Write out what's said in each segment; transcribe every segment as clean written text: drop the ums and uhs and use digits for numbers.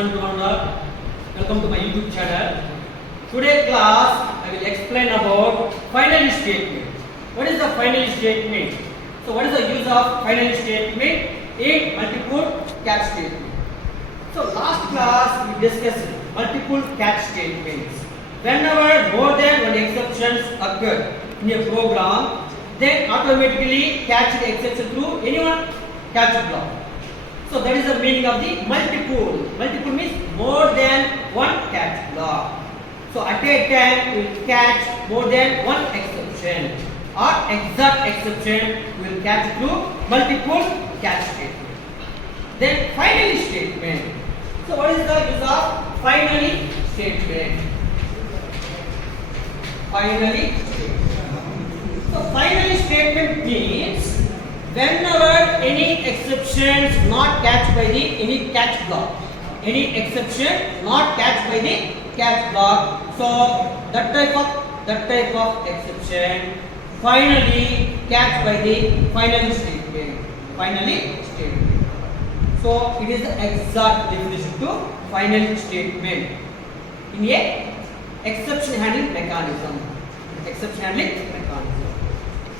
Good morning, welcome to my YouTube channel. Today class, I will explain about finally statement. What is the finally statement? So what is the use of finally statement in multiple catch statement? So last class we discussed multiple catch statements. Whenever more than one exceptions occur in a program, then automatically catch the exception through any one catch block. So that is the meaning of the multiple. Multiple means more than one catch block. So at a time we will catch more than one exception or exact exception we will catch through multiple catch statement. Then finally statement. So what is the use of finally statement? Finally statement. So finally statement means whenever any exceptions not catched by the any catch block, any exception not catched by the catch block, so that type of exception finally catched by the finally statement. Finally statement. So it is the exact definition to final statement in a exception handling mechanism. Exception handling mechanism.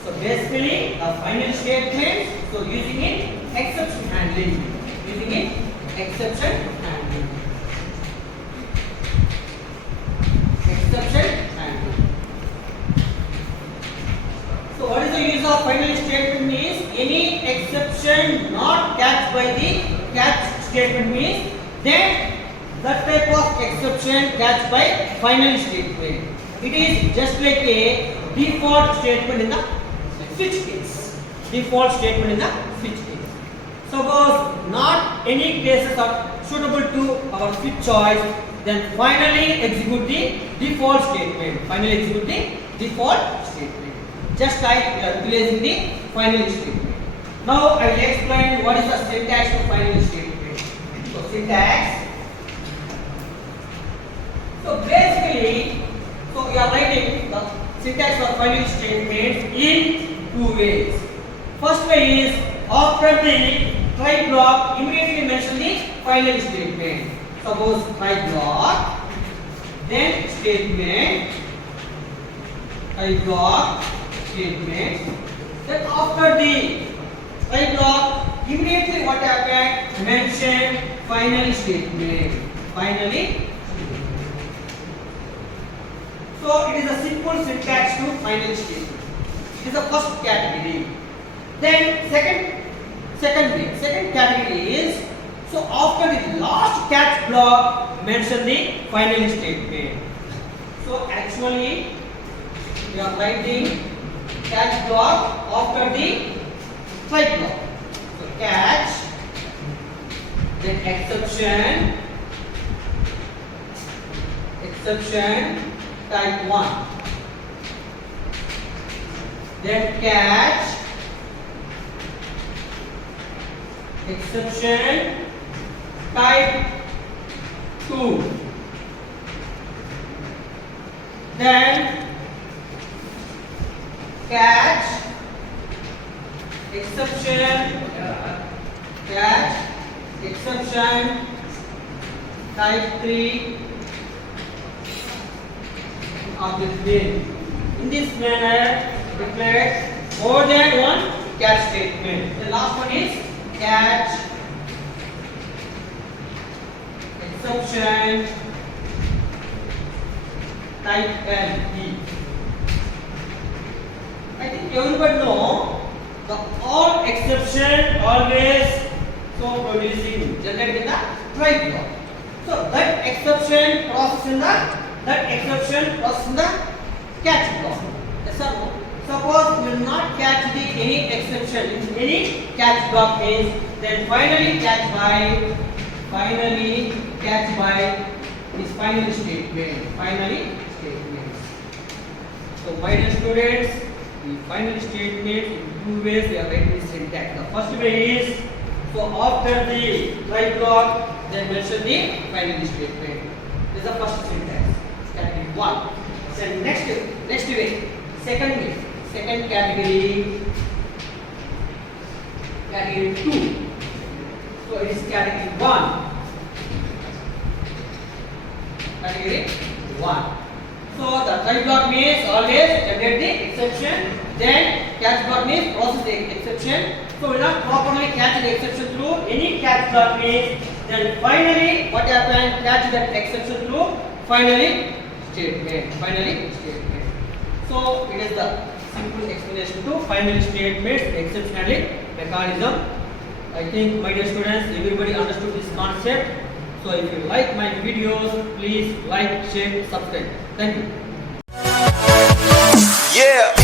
So basically the final statement, so using it exception handling. Using it exception handling. Exception handling. So what is the use of final statement means any exception not catched by the catch statement means then that type of exception catched by final statement. It is just like a default statement in the switch case. Default statement in the switch case. Suppose not any cases are suitable to our switch choice, then finally execute the default statement. Finally execute the default statement. Just like we are utilizing the final statement. Now I will explain what is the syntax of final statement. So syntax. So basically, so we are writing the syntax of final statement in two ways. First way is after the try block immediately mention the final statement. Suppose try block, then statement, try block, statement. Then after the try block immediately what happened? Mention final statement. Finally. So it is a simple syntax to final statement. It is the first category. Then second category is so after the last catch block mention the final statement. So actually we are writing catch block after the try block. So catch, then exception type 1. Then catch, exception type 2. Then catch, exception type 3 of this bin. In this manner declare more than one catch statement. The last one is catch, exception type LE. I think everybody know the all exception always so producing generated in the try block. So that exception process in the catch block. Yes or no? Suppose we will not catch the any exception in any catch block means then finally catch by is final statement. Finally statement. So my dear students, the final statement in two ways we are writing the syntax. The first way is so after the try block then mention the final statement. This is the first syntax. Category 1. So next way, second category 2. So it is category 1. category 1. So the try block means always generate the exception, then catch block means process the exception. So we not properly catch the exception through any catch block means, then finally what happen, catch that exception through finally statement. So it is the simple explanation to finally statements exceptionally mechanism. I think my dear students, everybody understood this concept. So if you like my videos, please like, share, subscribe. Thank you. Yeah.